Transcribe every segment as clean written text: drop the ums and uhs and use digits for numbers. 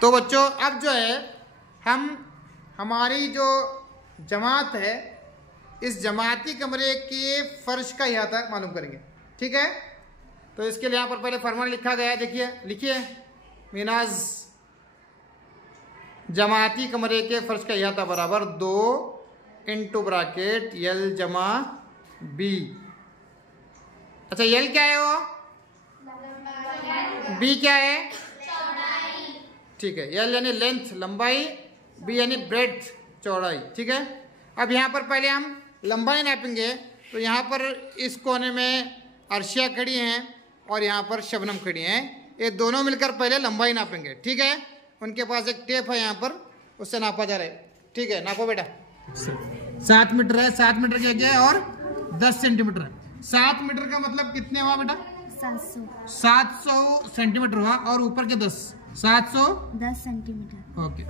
तो बच्चों अब जो है हम हमारी जो जमात है इस जमाती कमरे के फर्श का इहाता मालूम करेंगे। ठीक है, तो इसके लिए यहाँ पर पहले फॉर्मूला लिखा गया है, देखिए लिखिए। मीनाज जमाती कमरे के फर्श का इहाता बराबर 2 इंटू ब्रैकेट L जमा B। अच्छा L क्या है, वो B क्या है, ठीक है। L यानी लेंथ लंबाई, B यानी ब्रेड्थ चौड़ाई। ठीक है, अब यहाँ पर पहले हम लंबाई नापेंगे। तो यहाँ पर इस कोने में अर्शिया खड़ी हैं और यहाँ पर शबनम खड़ी हैं, ये दोनों मिलकर पहले लंबाई नापेंगे। ठीक है, उनके पास एक टेप है यहाँ पर, उससे नापा जा रहा है। ठीक है, नापो बेटा। 7 मीटर है, 7 मीटर क्या क्या है और 10 सेंटीमीटर है। 7 मीटर का मतलब कितने हुआ बेटा, 700 सेंटीमीटर हुआ, और ऊपर के 10 710 सेंटीमीटर। ओके,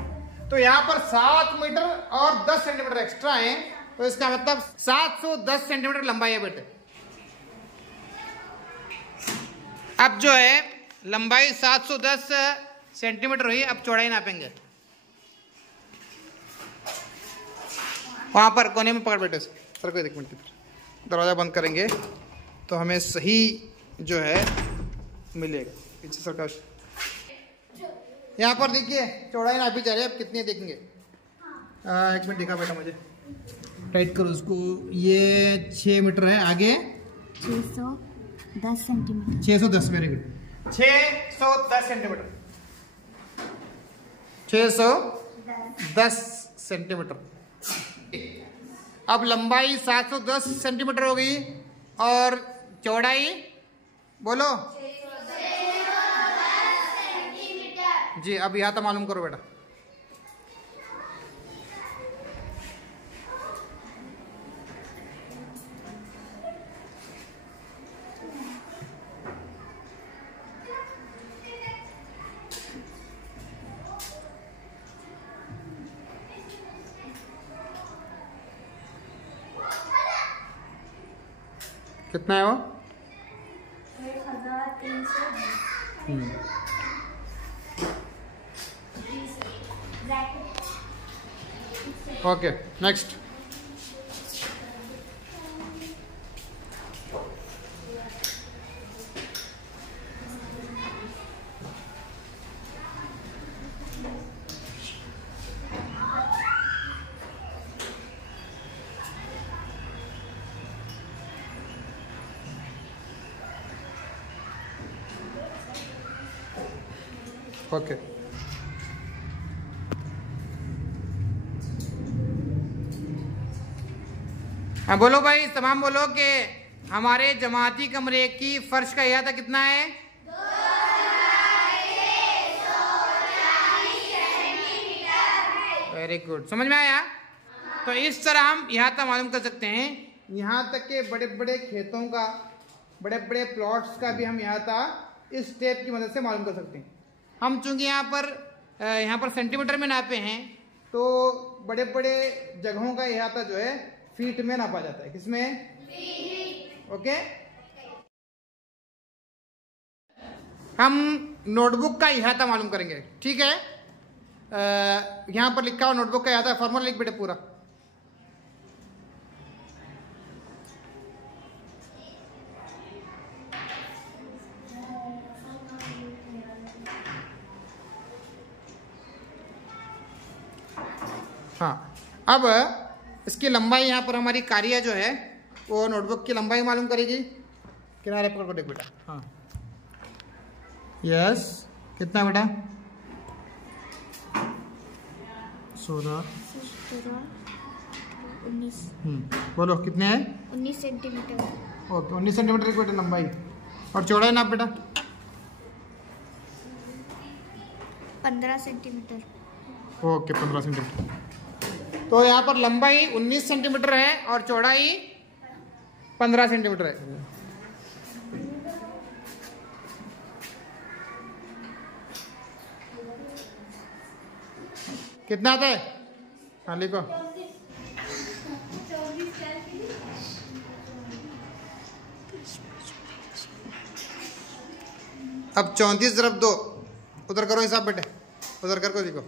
तो यहाँ पर 7 मीटर और 10 सेंटीमीटर एक्स्ट्रा है, तो इसका मतलब 710 सेंटीमीटर लंबाई है बेटे। अब जो है लंबाई 710 सेंटीमीटर हुई, अब चौड़ाई नापेंगे। वहां पर कोने में पकड़ बेटे सर को, 1 मिनट दरवाजा बंद करेंगे तो हमें सही जो है मिलेगा। पीछे सरकार यहाँ पर देखिए चौड़ाई नापी जा रही है, अब कितनी देखेंगे। 1 मिनट दिखा बेटा मुझे, टाइट करो उसको। ये 6 मीटर है, आगे 610 centimetre. 610, very good, 610 centimetre, 610 centimetre. अब लंबाई 710 सेंटीमीटर हो गई और चौड़ाई बोलो जी। अब यहाँ तो मालूम करो बेटा। कितना है वो, 1320। Okay, next. ओके, हाँ बोलो भाई, तमाम बोलो कि हमारे जमाती कमरे की फर्श का इहाता कितना है, 240 वेरी गुड, समझ में आया। तो इस तरह हम इहाता मालूम कर सकते हैं। यहाँ तक के बड़े बड़े खेतों का, बड़े बड़े प्लॉट्स का भी हम इहाता इस टेप की मदद से मालूम कर सकते हैं। हम चूंकि यहाँ पर सेंटीमीटर में नापे हैं, तो बड़े बड़े जगहों का इहाता जो है फीट में नापा जाता है। किसमें, ओके। हम नोटबुक का इहाता मालूम करेंगे। ठीक है, यहाँ पर लिखा हुआ नोटबुक का इहाता, फॉर्मूला लिख बेटे पूरा। हाँ, अब इसकी लंबाई यहाँ पर हमारी कारिया जो है वो नोटबुक की लंबाई मालूम करेगी। किनारे पकड़ को देख बेटा। हाँ, यस, कितना बेटा, 16 19। बोलो कितने हैं, 19 सेंटीमीटर। ओके, 19 सेंटीमीटर की बेटा लंबाई, और चौड़ाई नाप बेटा, 15 सेंटीमीटर। Okay, 15 centimetre. तो यहाँ पर लंबाई 19 सेंटीमीटर है और चौड़ाई 15 सेंटीमीटर है। कितना आता है, हाँ लिखो। अब 34 × 2 उधर करो हिसाब बेटे, उधर कर को देखो।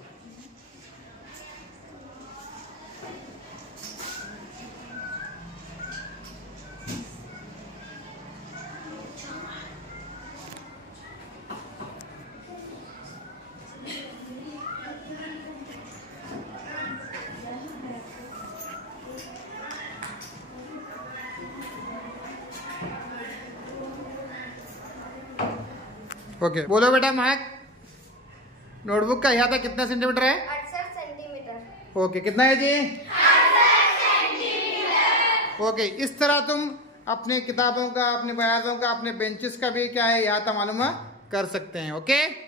ओके बोलो बेटा महक, नोटबुक का यहाँ तक कितना सेंटीमीटर है? 68 सेंटीमीटर। ओके कितना है जी? 68 सेंटीमीटर। ओके इस तरह तुम अपने किताबों का, अपने बयानों का, अपने बेंचेस का भी क्या है यहाँ तक मालूम कर सकते हैं। ओके